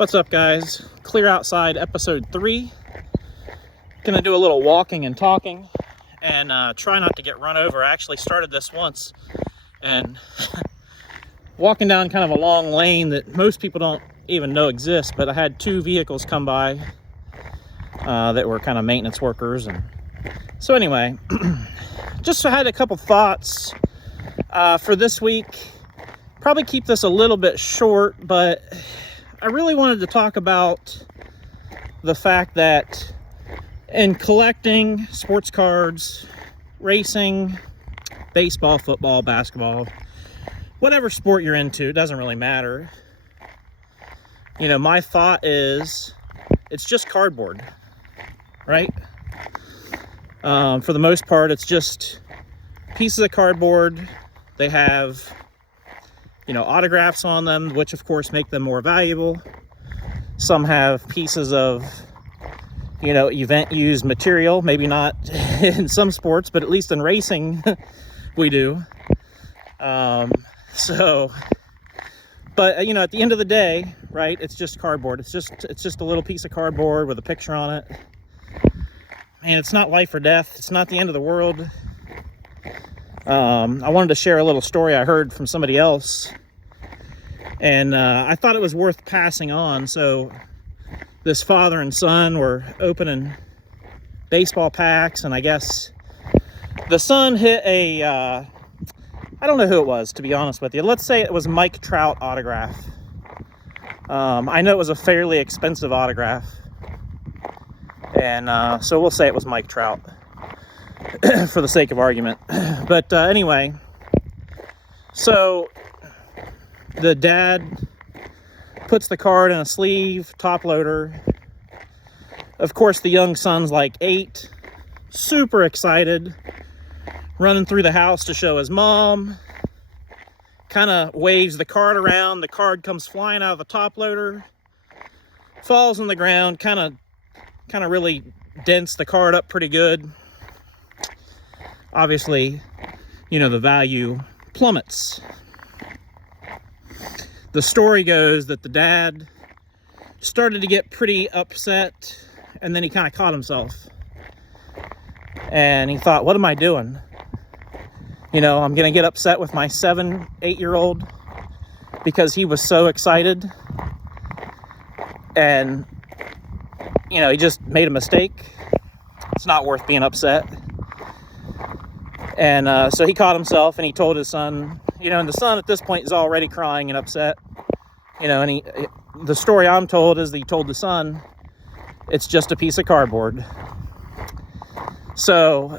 What's up, guys? Clear Outside episode 3. Gonna do a little walking and talking and try not to get run over. I actually started this once and walking down kind of a long lane that most people don't even know exists, but I had two vehicles come by that were kind of maintenance workers. And so anyway, just had a couple thoughts for this week. Probably keep this a little bit short, but I really wanted to talk about the fact that in collecting sports cards, racing, baseball, football, basketball, whatever sport you're into, it doesn't really matter. You know, my thought is it's just cardboard, right? For the most part, it's just pieces of cardboard. They have, you know, autographs on them, which of course make them more valuable. Some have pieces of, you know, event used material, maybe not in some sports, but at least in racing we do. But you know, at the end of the day, right, it's just cardboard. It's just a little piece of cardboard with a picture on it. And it's not life or death. It's not the end of the world. I wanted to share a little story I heard from somebody else, and I thought it was worth passing on. So this father and son were opening baseball packs, and I guess the son hit a, I don't know who it was, to be honest with you. Let's say it was Mike Trout autograph. I know it was a fairly expensive autograph, and so we'll say it was Mike Trout for the sake of argument. But anyway, so the dad puts the card in a sleeve, top loader. Of course, the young son's like 8, super excited, running through the house to show his mom, kind of waves the card around. The card comes flying out of the top loader, falls on the ground, kind of really dents the card up pretty good. Obviously, you know, the value plummets. The story goes that the dad started to get pretty upset, and then he kind of caught himself. And he thought, what am I doing? You know, I'm going to get upset with my 7, 8-year-old because he was so excited. And, you know, he just made a mistake. It's not worth being upset. And so he caught himself, and he told his son, you know, and the son at this point is already crying and upset, you know, and the story I'm told is that he told the son, it's just a piece of cardboard. So,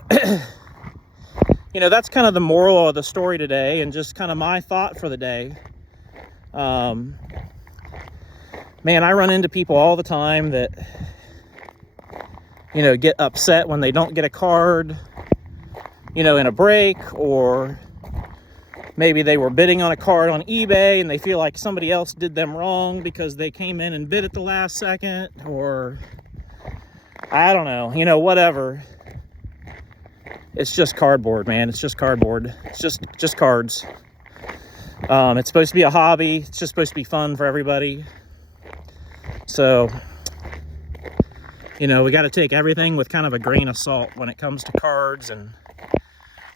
you know, that's kind of the moral of the story today, and just kind of my thought for the day. Man, I run into people all the time that, you know, get upset when they don't get a card, you know, in a break, or maybe they were bidding on a card on eBay and they feel like somebody else did them wrong because they came in and bid at the last second, or I don't know, you know, whatever. It's just cardboard, man. It's just cardboard. It's just cards. It's supposed to be a hobby. It's just supposed to be fun for everybody. So, you know, we got to take everything with kind of a grain of salt when it comes to cards and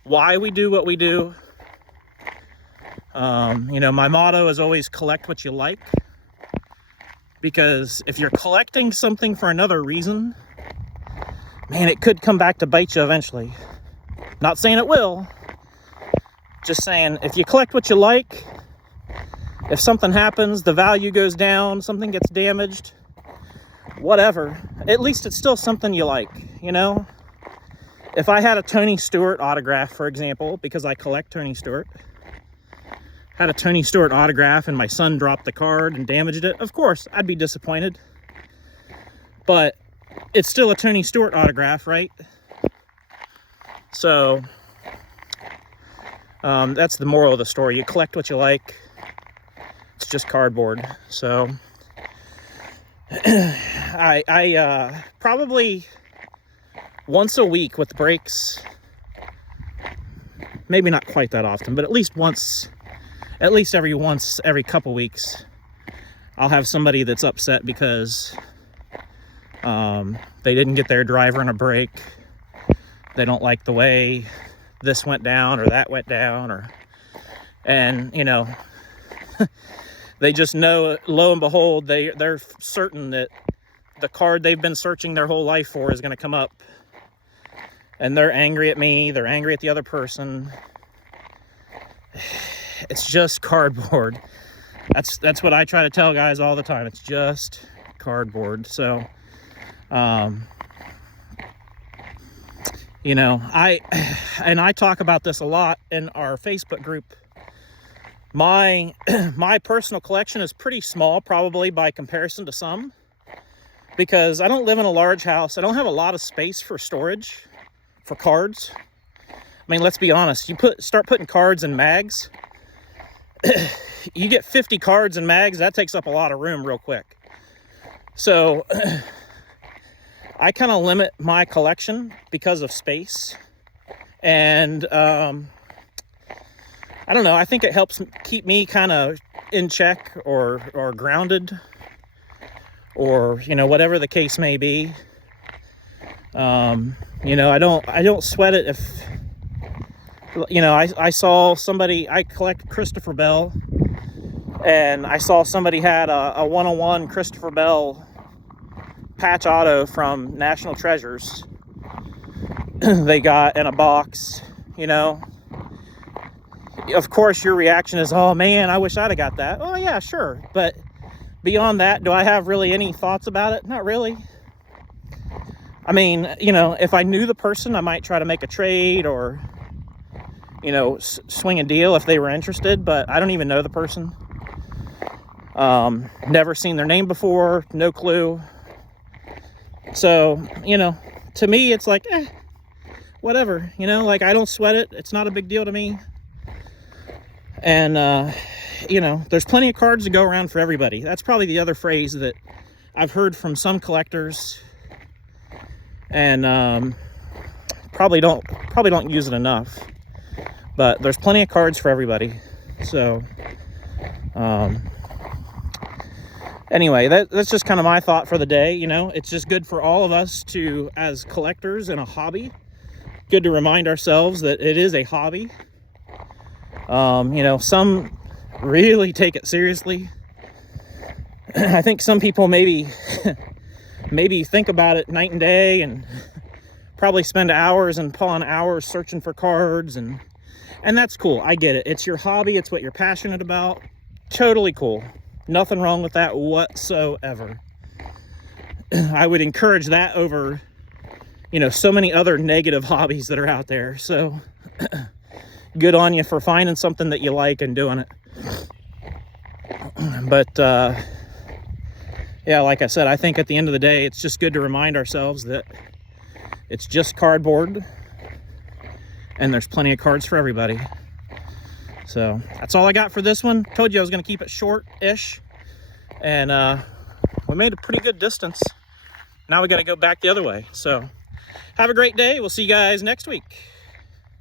why we do what we do. You know, my motto is always collect what you like, because if you're collecting something for another reason, man, it could come back to bite you eventually. Not saying it will, just saying if you collect what you like, if something happens, the value goes down, something gets damaged, whatever, at least it's still something you like, you know? If I had a Tony Stewart autograph, for example, because I collect Tony Stewart, had a Tony Stewart autograph and my son dropped the card and damaged it, of course, I'd be disappointed. But it's still a Tony Stewart autograph, right? So, that's the moral of the story. You collect what you like. It's just cardboard. So, I probably once a week with breaks, maybe not quite that often, but at least every couple weeks, I'll have somebody that's upset because they didn't get their driver in a break. They don't like the way this went down or that went down, and you know, they just know, lo and behold, they're certain that the card they've been searching their whole life for is going to come up, and they're angry at me, they're angry at the other person. It's just cardboard. That's what I try to tell guys all the time. It's just cardboard. So you know, I talk about this a lot in our Facebook group. My personal collection is pretty small, probably by comparison to some, because I don't live in a large house. I don't have a lot of space for storage for cards. I mean, let's be honest. You start putting cards in mags, you get 50 cards in mags. That takes up a lot of room real quick. So I kind of limit my collection because of space, and I don't know, I think it helps keep me kind of in check or grounded, or, you know, whatever the case may be. You know, I don't sweat it if, you know, I saw somebody, I collect Christopher Bell, and I saw somebody had a 101 Christopher Bell patch auto from National Treasures. They got in a box, you know. Of course, your reaction is, oh man, I wish I'd have got that. Oh yeah, sure. But beyond that, do I have really any thoughts about it? Not really. I mean, you know, if I knew the person, I might try to make a trade or, you know, swing a deal if they were interested, but I don't even know the person. Never seen their name before, no clue. So, you know, to me, it's like, whatever, you know, like, I don't sweat it. It's not a big deal to me. And, you know, there's plenty of cards to go around for everybody. That's probably the other phrase that I've heard from some collectors, and probably don't use it enough. But there's plenty of cards for everybody. So, anyway, that's just kind of my thought for the day. You know, it's just good for all of us to, as collectors in a hobby, good to remind ourselves that it is a hobby. You know, some really take it seriously. I think some people maybe think about it night and day, and probably spend hours and upon hours searching for cards, and that's cool. I get it. It's your hobby. It's what you're passionate about. Totally cool. Nothing wrong with that whatsoever. I would encourage that over, you know, so many other negative hobbies that are out there. So good on you for finding something that you like and doing it. But yeah, like I said, I think at the end of the day, it's just good to remind ourselves that it's just cardboard, and there's plenty of cards for everybody. So that's all I got for this one. Told you I was going to keep it short-ish, and we made a pretty good distance. Now we got to go back the other way. So have a great day. We'll see you guys next week.